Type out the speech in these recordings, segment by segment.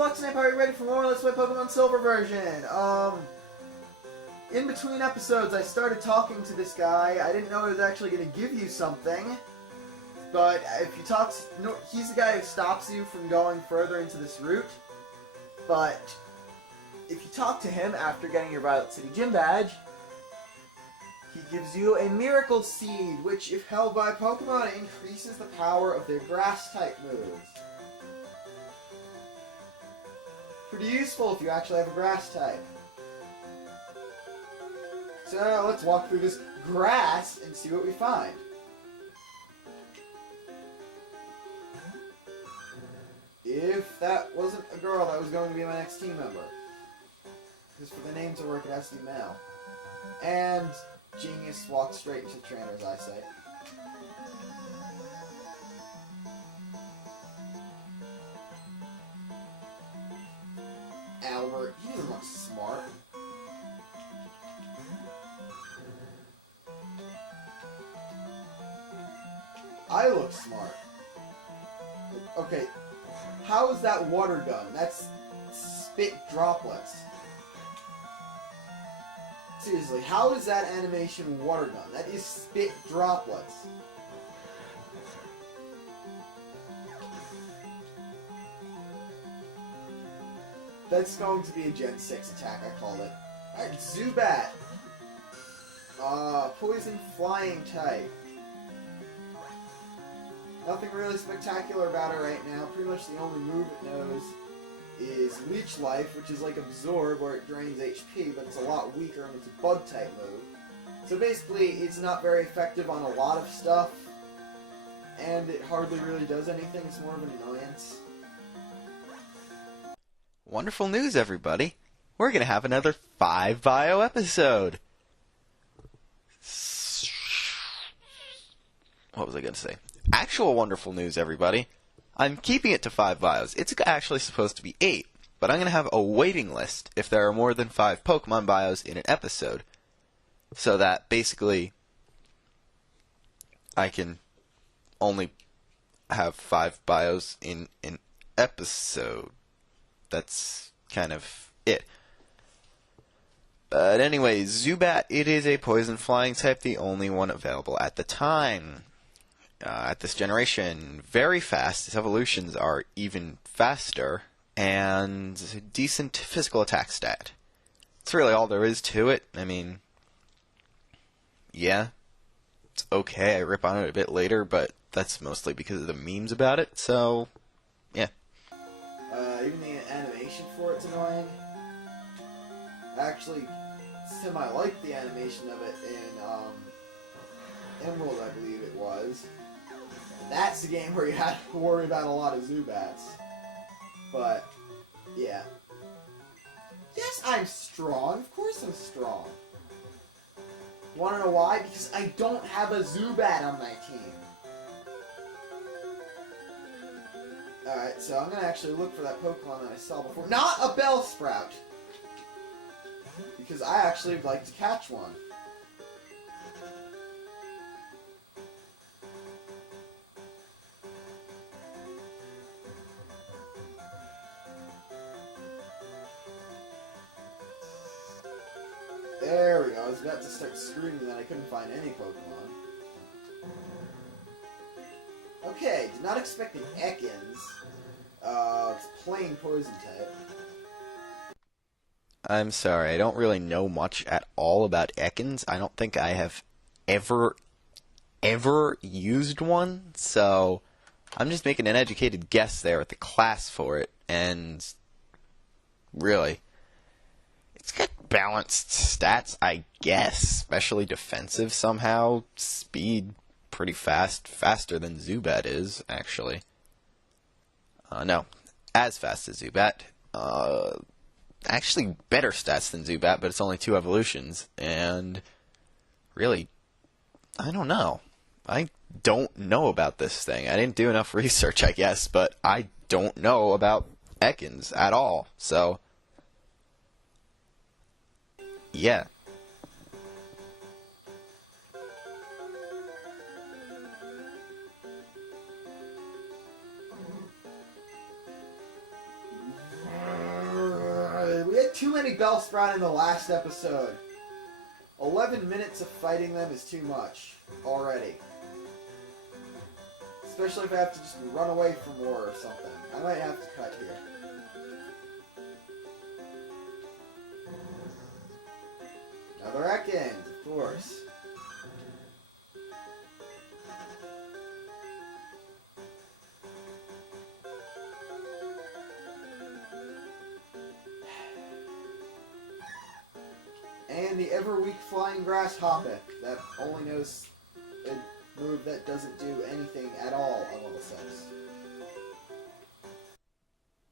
LeaderofLuxinape, are you ready for more Let's Play Pokemon Silver version? In between episodes, I started talking to this guy. I didn't know he was actually going to give you something. But if you talk... No, he's the guy who stops you from going further into this route. But if you talk to him after getting your Violet City Gym badge, he gives you a Miracle Seed, which, if held by a Pokemon, increases the power of their Grass-type moves. Pretty useful if you actually have a Grass-type. So, let's walk through this grass and see what we find. If that wasn't a girl, that was going to be my next team member. Because for the name to work, it has to be male. And Genius walked straight into trainer's eyesight. Albert, he doesn't look smart. I look smart. Okay, how is that water gun? That's spit droplets. Seriously, how is that animation water gun? That is spit droplets. That's going to be a Gen 6 attack, I called it. Alright, Zubat. Poison flying type. Nothing really spectacular about it right now. Pretty much the only move it knows is Leech Life, which is like Absorb, where it drains HP, but it's a lot weaker and it's a Bug-type move. So basically, it's not very effective on a lot of stuff, and it hardly really does anything. It's more of an annoyance. Wonderful news, everybody. We're going to have another 5 Bio episode. What was I going to say? Actual wonderful news, everybody. I'm keeping it to 5 bios. It's actually supposed to be 8, but I'm going to have a waiting list if there are more than 5 Pokemon bios in an episode. So that basically I can only have 5 bios in an episode. That's kind of it. But anyway, Zubat, it is a poison flying type, the only one available at the time. At this generation, very fast. Its evolutions are even faster, and decent physical attack stat. That's really all there is to it. I mean, yeah, it's okay. I rip on it a bit later, but that's mostly because of the memes about it, so, yeah. Even the animation for it's annoying. Actually, semi-like the animation of it in, Emerald, I believe it was. That's the game where you had to worry about a lot of Zubats. But, yeah. Yes, I'm strong. Of course I'm strong. Want to know why? Because I don't have a Zubat on my team. Alright, so I'm going to actually look for that Pokemon that I saw before. Not a Bellsprout! Because I actually would like to catch one. There we go. I was about to start screaming that I couldn't find any Pokemon. Okay, did not expect an Ekans. It's plain poison type. I'm sorry, I don't really know much at all about Ekans. I don't think I have ever used one, so I'm just making an educated guess there at the class for it, and really, it's got balanced stats, I guess, especially defensive somehow. Speed, pretty fast, faster than Zubat is, actually. No, as fast as Zubat. Actually better stats than Zubat, but it's only 2 evolutions, and really, I don't know. I don't know about this thing. I didn't do enough research, I guess, but I don't know about Ekans at all, so yeah. had too many Bellsprout in the last episode. 11 minutes of fighting them is too much already. Especially if I have to just run away from war or something. I might have to cut here. Another Ekans, of course. And the ever-weak Flying Grasshopper that only knows a move that doesn't do anything at all on level 6.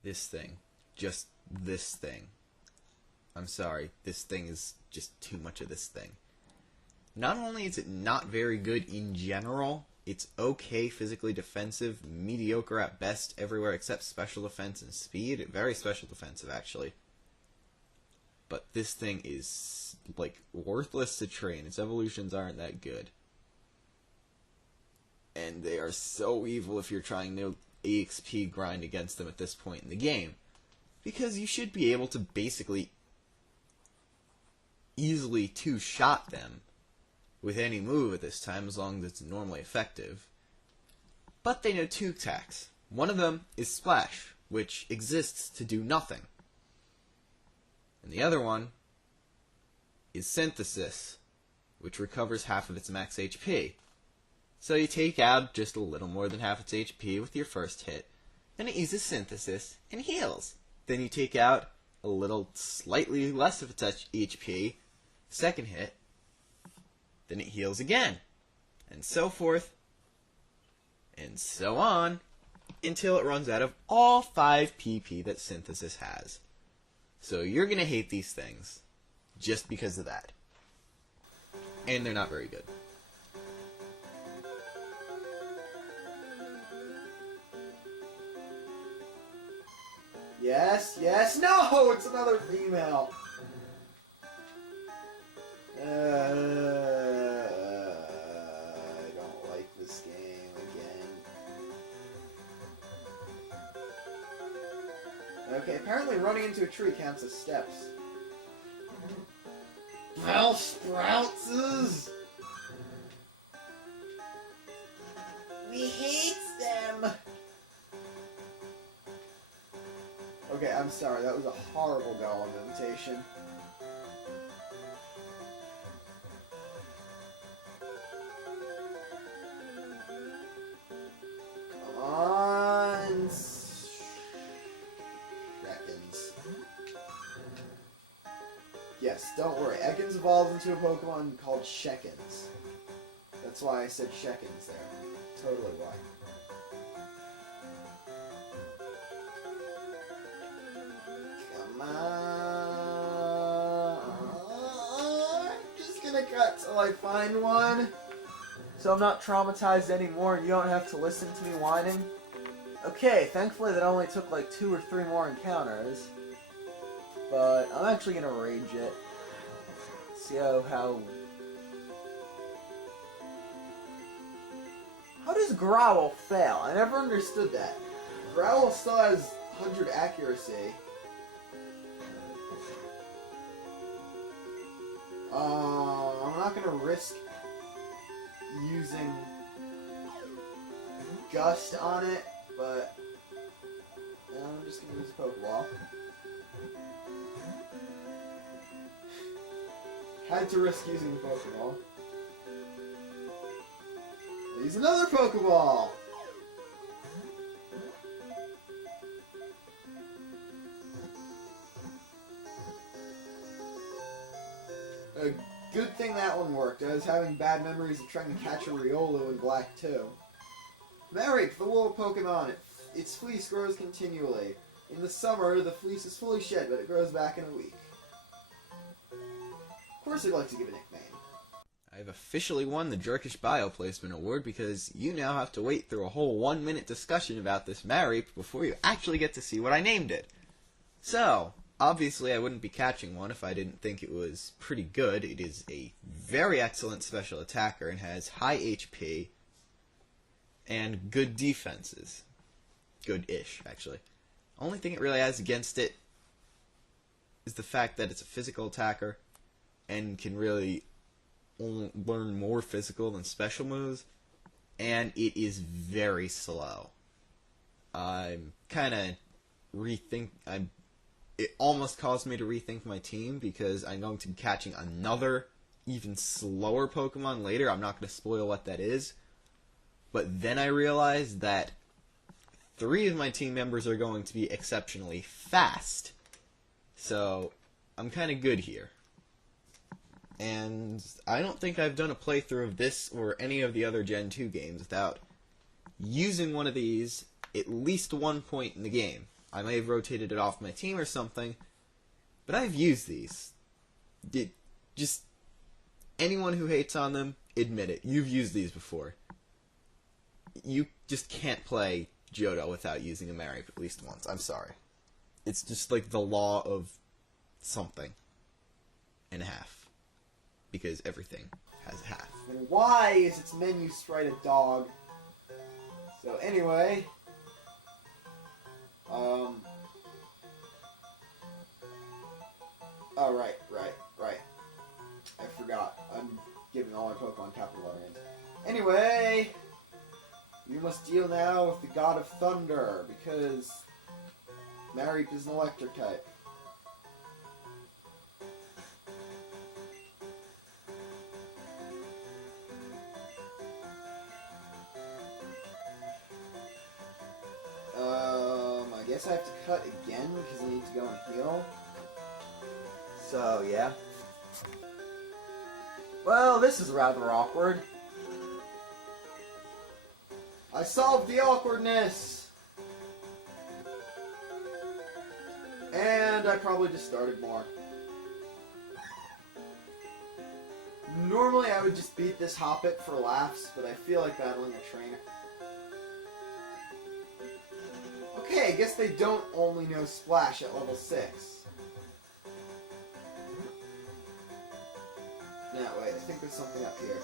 This thing. Just this thing. I'm sorry, this thing is just too much of this thing. Not only is it not very good in general, it's okay physically defensive, mediocre at best everywhere except special defense and speed. Very special defensive, actually. But this thing is, like, worthless to train. Its evolutions aren't that good. And they are so evil if you're trying to EXP grind against them at this point in the game. Because you should be able to basically easily two-shot them with any move at this time, as long as it's normally effective. But they know two attacks. One of them is Splash, which exists to do nothing. And the other one is Synthesis, which recovers half of its max HP. So you take out just a little more than half its HP with your first hit, then it uses Synthesis and heals. Then you take out a little slightly less of its HP, second hit, then it heals again, and so forth, and so on, until it runs out of all 5 PP that Synthesis has. So you're going to hate these things, just because of that. And they're not very good. Yes, yes, no! It's another female! I don't like this game again. Okay, apparently running into a tree counts as steps. Well, Sproutses! We hate them! Okay, I'm sorry, that was a horrible Golem imitation. Come on! Ekans. Yes, don't worry, Ekans evolved into a Pokemon called Shekins. That's why I said Shekins there. Totally why. I'm just gonna cut till I find one, so I'm not traumatized anymore and you don't have to listen to me whining. Okay, thankfully that only took like 2 or 3 more encounters, but I'm actually gonna rage it. See how does Growl fail? I never understood that. Growl still has 100 accuracy. I'm not gonna risk using Gust on it, but I'm just gonna use Pokeball. Had to risk using the Pokeball. Use another Pokeball! A good thing that one worked. I was having bad memories of trying to catch a Riolu in Black 2. Marik, the wool Pokemon. Its fleece grows continually. In the summer, the fleece is fully shed, but it grows back in a week. Of course I'd like to give a nickname. I've officially won the Jerkish Bio Placement Award because you now have to wait through a whole 1-minute discussion about this Mareep before you actually get to see what I named it. So, obviously I wouldn't be catching one if I didn't think it was pretty good. It is a very excellent special attacker and has high HP and good defenses. Good-ish, actually. Only thing it really has against it is the fact that it's a physical attacker and can really learn more physical than special moves, and it is very slow. I'm kind of it almost caused me to rethink my team, because I'm going to be catching another even slower Pokemon later. I'm not going to spoil what that is. But then I realized that 3 of my team members are going to be exceptionally fast. So I'm kind of good here. And I don't think I've done a playthrough of this or any of the other Gen 2 games without using one of these at least one point in the game. I may have rotated it off my team or something, but I've used these. Just anyone who hates on them, admit it. You've used these before. You just can't play Johto without using a Mareep at least once. I'm sorry. It's just like the law of something and a half. Because everything has a half. And why is its menu sprite a dog? So anyway... Oh, right. I forgot. I'm giving all my Pokemon capital letter names. Anyway, you must deal now with the God of Thunder, because Mareep is an electric type. I guess I have to cut again because I need to go and heal. So, yeah. Well, this is rather awkward. I solved the awkwardness! And I probably just started more. Normally I would just beat this Hoppip for laughs, but I feel like battling a trainer. Okay, I guess they don't only know Splash at level 6. No, wait, I think there's something up here.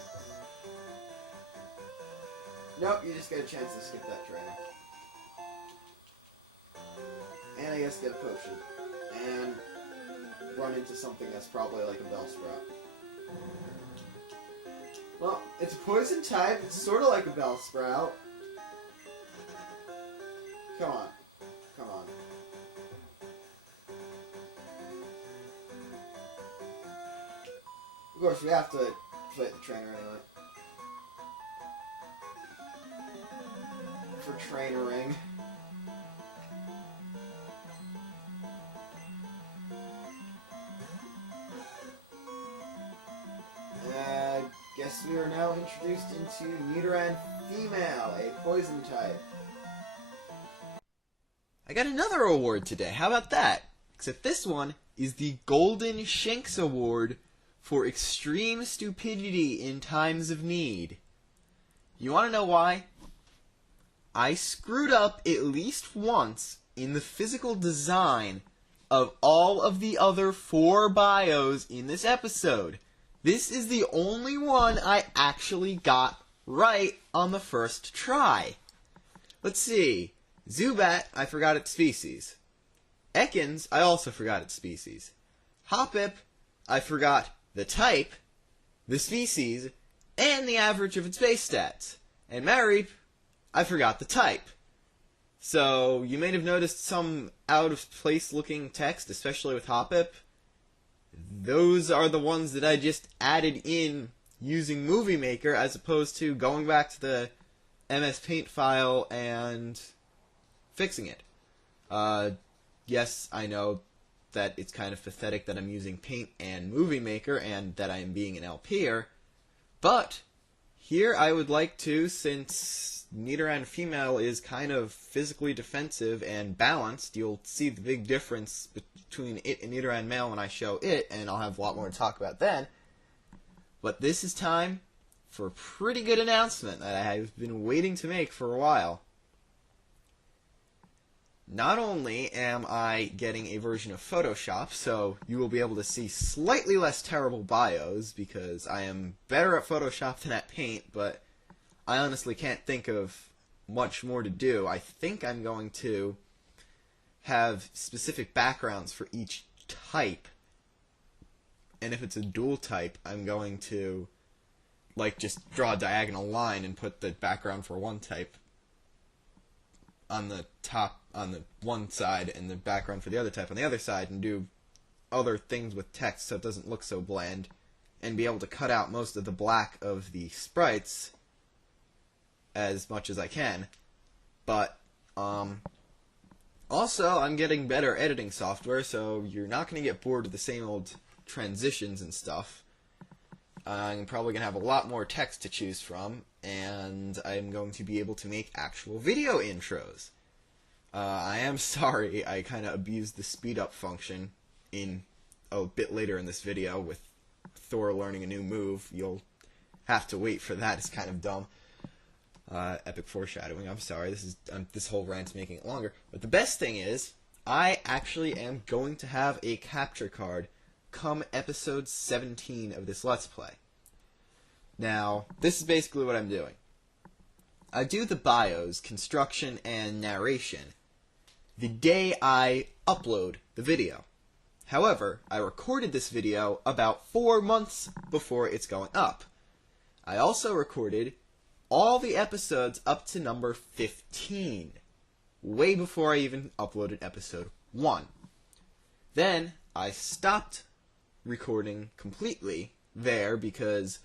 Nope, you just get a chance to skip that trainer. And I guess get a potion. And run into something that's probably like a Bellsprout. Well, it's a poison type, it's sort of like a Bellsprout. Come on. Of course, we have to fight the trainer anyway. For trainering. Guess we are now introduced into Nidoran Female, a poison type. I got another award today. How about that? Except this one is the Golden Shanks Award for extreme stupidity in times of need. You want to know why? I screwed up at least once in the physical design of all of the other 4 bios in this episode. This is the only one I actually got right on the first try. Let's see. Zubat, I forgot its species. Ekans, I also forgot its species. Hoppip, I forgot the type, the species, and the average of its base stats. And Mareep, I forgot the type. So, you may have noticed some out-of-place looking text, especially with Hoppip. Those are the ones that I just added in using Movie Maker, as opposed to going back to the MS Paint file and fixing it. Yes, I know that it's kind of pathetic that I'm using Paint and Movie Maker and that I am being an LPer, but here I would like to, since Nidoran Female is kind of physically defensive and balanced, you'll see the big difference between it and Nidoran Male when I show it, and I'll have a lot more to talk about then. But this is time for a pretty good announcement that I've been waiting to make for a while. Not only am I getting a version of Photoshop, so you will be able to see slightly less terrible bios, because I am better at Photoshop than at Paint, but I honestly can't think of much more to do. I think I'm going to have specific backgrounds for each type. And if it's a dual type, I'm going to, like, just draw a diagonal line and put the background for one type on the top, on the one side, and the background for the other type on the other side, and do other things with text so it doesn't look so bland, and be able to cut out most of the black of the sprites as much as I can. But, also, I'm getting better editing software, so you're not going to get bored of the same old transitions and stuff. I'm probably going to have a lot more text to choose from, and I'm going to be able to make actual video intros. I am sorry I kind of abused the speed up function in a bit later in this video with Thor learning a new move. You'll have to wait for that. It's kind of dumb. Epic foreshadowing. I'm sorry. This whole rant's making it longer. But the best thing is, I actually am going to have a capture card come episode 17 of this Let's Play. Now, this is basically what I'm doing. I do the bios, construction, and narration the day I upload the video. However, I recorded this video about 4 months before it's going up. I also recorded all the episodes up to number 15, way before I even uploaded episode 1. Then, I stopped recording completely there because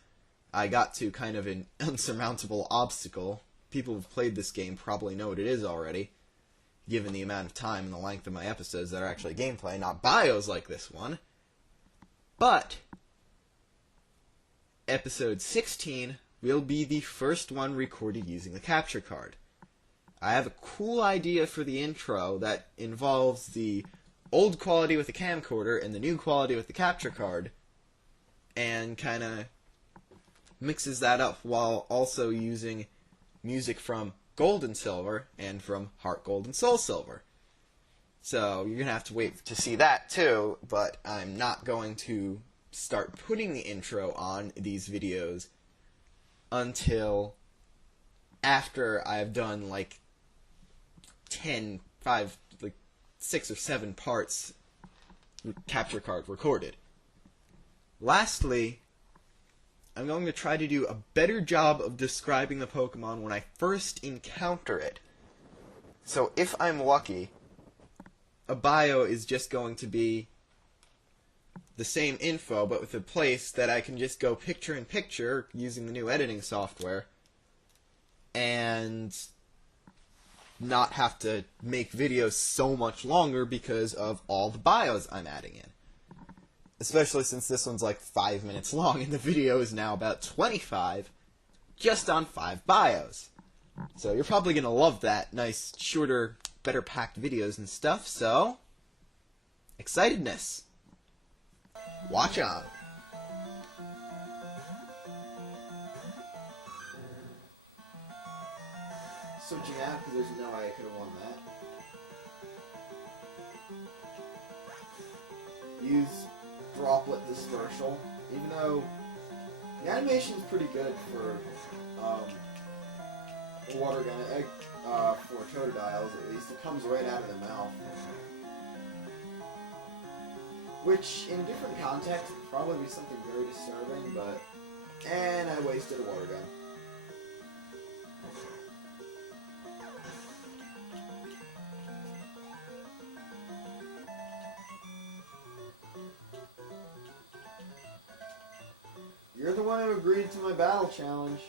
I got to kind of an unsurmountable obstacle. People who've played this game probably know what it is already, given the amount of time and the length of my episodes that are actually gameplay, not bios like this one. But episode 16 will be the first one recorded using the capture card. I have a cool idea for the intro that involves the old quality with the camcorder and the new quality with the capture card, and kind of mixes that up while also using music from Gold and Silver and from Heart Gold and Soul Silver. So you're going to have to wait to see that too, but I'm not going to start putting the intro on these videos until after I've done like 6 or 7 parts capture card recorded. Lastly, I'm going to try to do a better job of describing the Pokemon when I first encounter it. So if I'm lucky, a bio is just going to be the same info, but with a place that I can just go picture in picture using the new editing software and not have to make videos so much longer because of all the bios I'm adding in. Especially since this one's like 5 minutes long and the video is now about 25 just on 5 bios. So you're probably going to love that. Nice, shorter, better packed videos and stuff, so excitedness. Watch on. Switching out because there's no way I could have won that. Use droplet dispersal, even though the animation is pretty good for water gun egg for Totodiles at least. It comes right out of the mouth, which in different contexts would probably be something very disturbing, but and I wasted a water gun. You're the one who agreed to my battle challenge.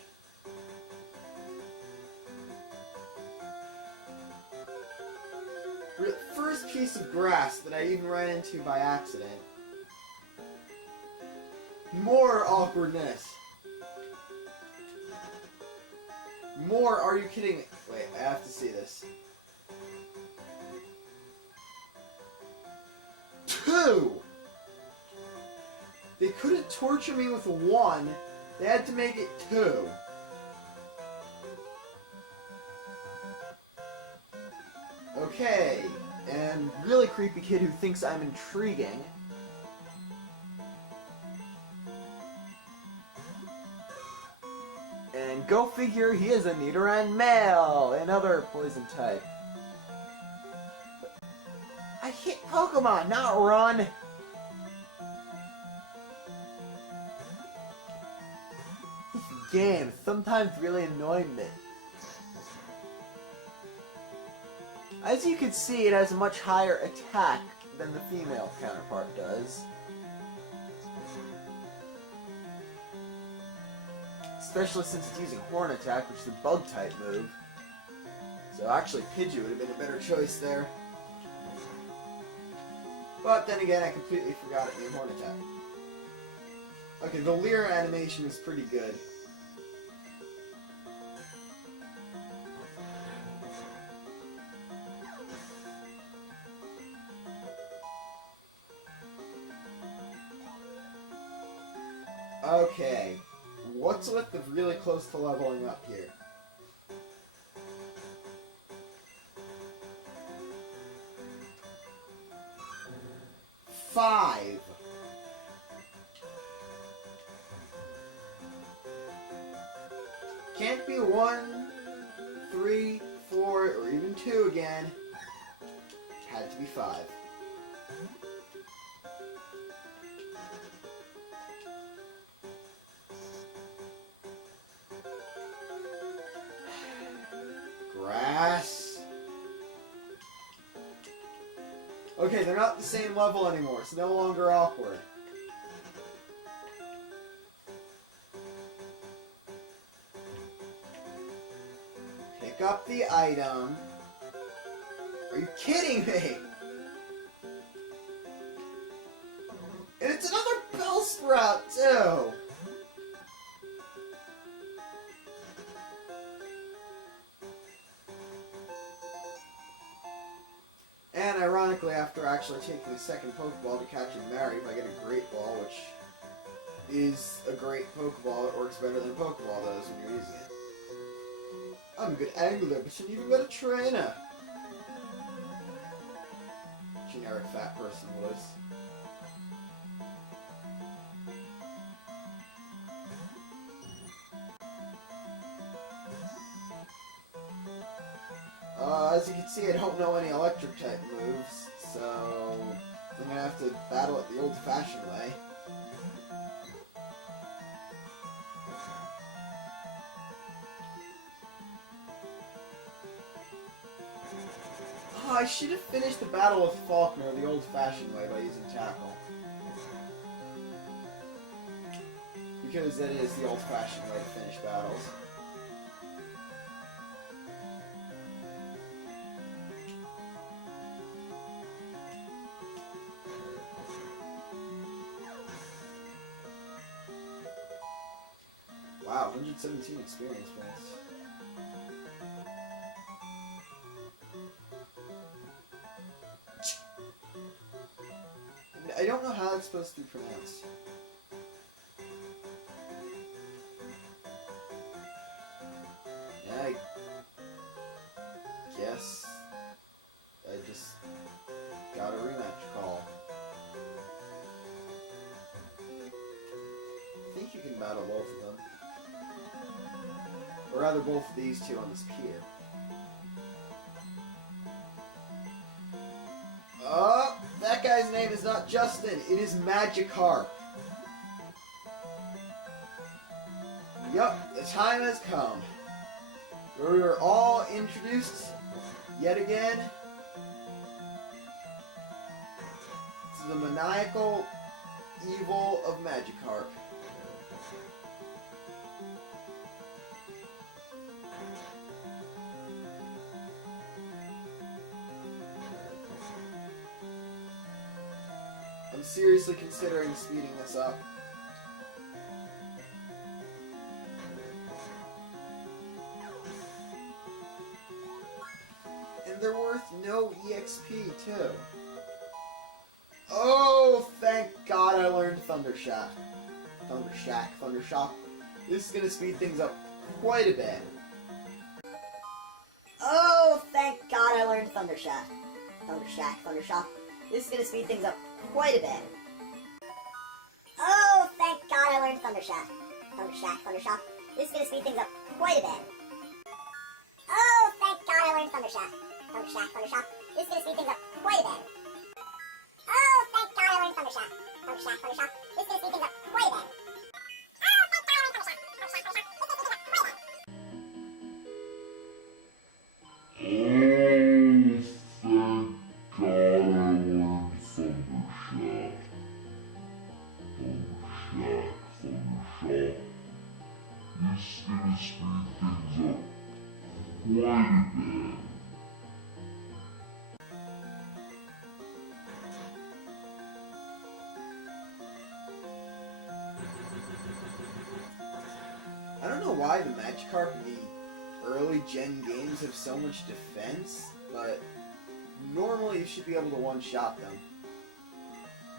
First piece of grass that I even ran into by accident. More awkwardness. More, are you kidding me? Wait, I have to see this. 2! They couldn't torture me with 1. They had to make it 2. Okay. And really creepy kid who thinks I'm intriguing. And go figure, he is a Nidoran male, another poison type. I hit Pokemon, not run! This game is sometimes really annoying me. As you can see, it has a much higher attack than the female counterpart does. Especially since it's using Horn Attack, which is a Bug-type move. So actually, Pidgey would have been a better choice there. But then again, I completely forgot it being Horn Attack. Okay, the Leer animation is pretty good. Okay, what's with the really close to leveling up here? Five. Can't be 1, 3, 4, or even 2 again. Had to be 5. Grass. Okay, they're not the same level anymore. It's no longer awkward. Pick up the item. Are you kidding me? And it's another Bellsprout, too! And ironically, after actually taking a second Pokeball to catch and marry, if I get a Great Ball, which is a great Pokeball that works better than a Pokeball does when you're using it. I'm a good angler, but shouldn't even got a trainer. Generic fat person voice. As you can see, I don't know any electric type moves, so I'm gonna have to battle it the old-fashioned way. Oh, I should have finished the battle with Faulkner the old-fashioned way by using Tackle. Because that is the old-fashioned way to finish battles. Wow, 117 experience points. I don't know how it's supposed to be pronounced. I guess I just got a rematch call. I think you can battle both of them. Or rather, both of these two on this pier. Oh, that guy's name is not Justin. It is Magikarp. Yup, the time has come. Where we are all introduced yet again to the maniacal evil of Magikarp. I'm seriously considering speeding this up. And they're worth no EXP, too. Oh, thank God I learned Thundershock. Thundershock. This is going to speed things up quite a bit. Oh, thank God I learned Thundershock. Thundershock. This is going to speed things up quite a bit. Oh, thank God I learned Thundershock. Thundershock. This is going to speed things up quite a bit. Oh, thank God I learned Thundershock. Thundershock. This is going to speed things up quite a bit. This is gonna speed things up quite a bit. I don't know why the Magikarp in the early gen games have so much defense, but normally you should be able to one-shot them.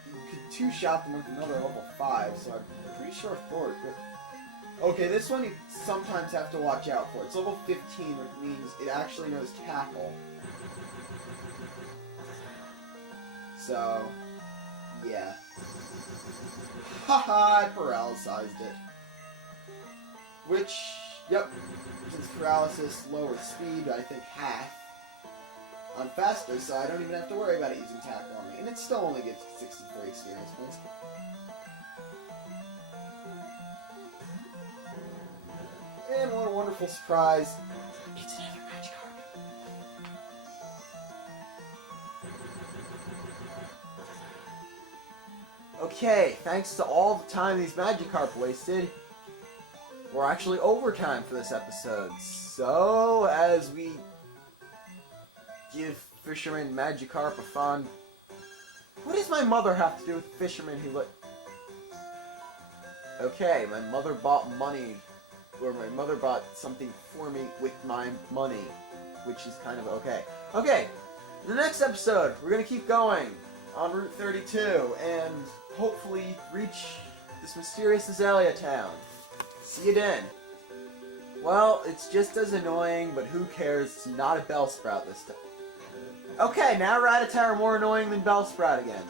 You could two-shot them with another level 5, so I'm pretty sure Thor could. Okay, this one you sometimes have to watch out for. It's level 15, which means it actually knows Tackle. So, yeah. Haha, I paralysized it. Which, yep, since paralysis lowers speed, I think half. I'm faster, so I don't even have to worry about it using Tackle on me. And it still only gives 63 experience points. And what a wonderful surprise. It's another Magikarp. Okay, thanks to all the time these Magikarp wasted, we're actually overtime for this episode. So, as we give Fisherman Magikarp a fond... What does my mother have to do with Fisherman who Okay, my mother bought money, or my mother bought something for me with my money, which is kind of okay. Okay, in the next episode, we're going to keep going on Route 32, and hopefully reach this mysterious Azalea town. See you then. Well, it's just as annoying, but who cares? It's not a Bellsprout this time. Okay, now Rattata are more annoying than Bellsprout again.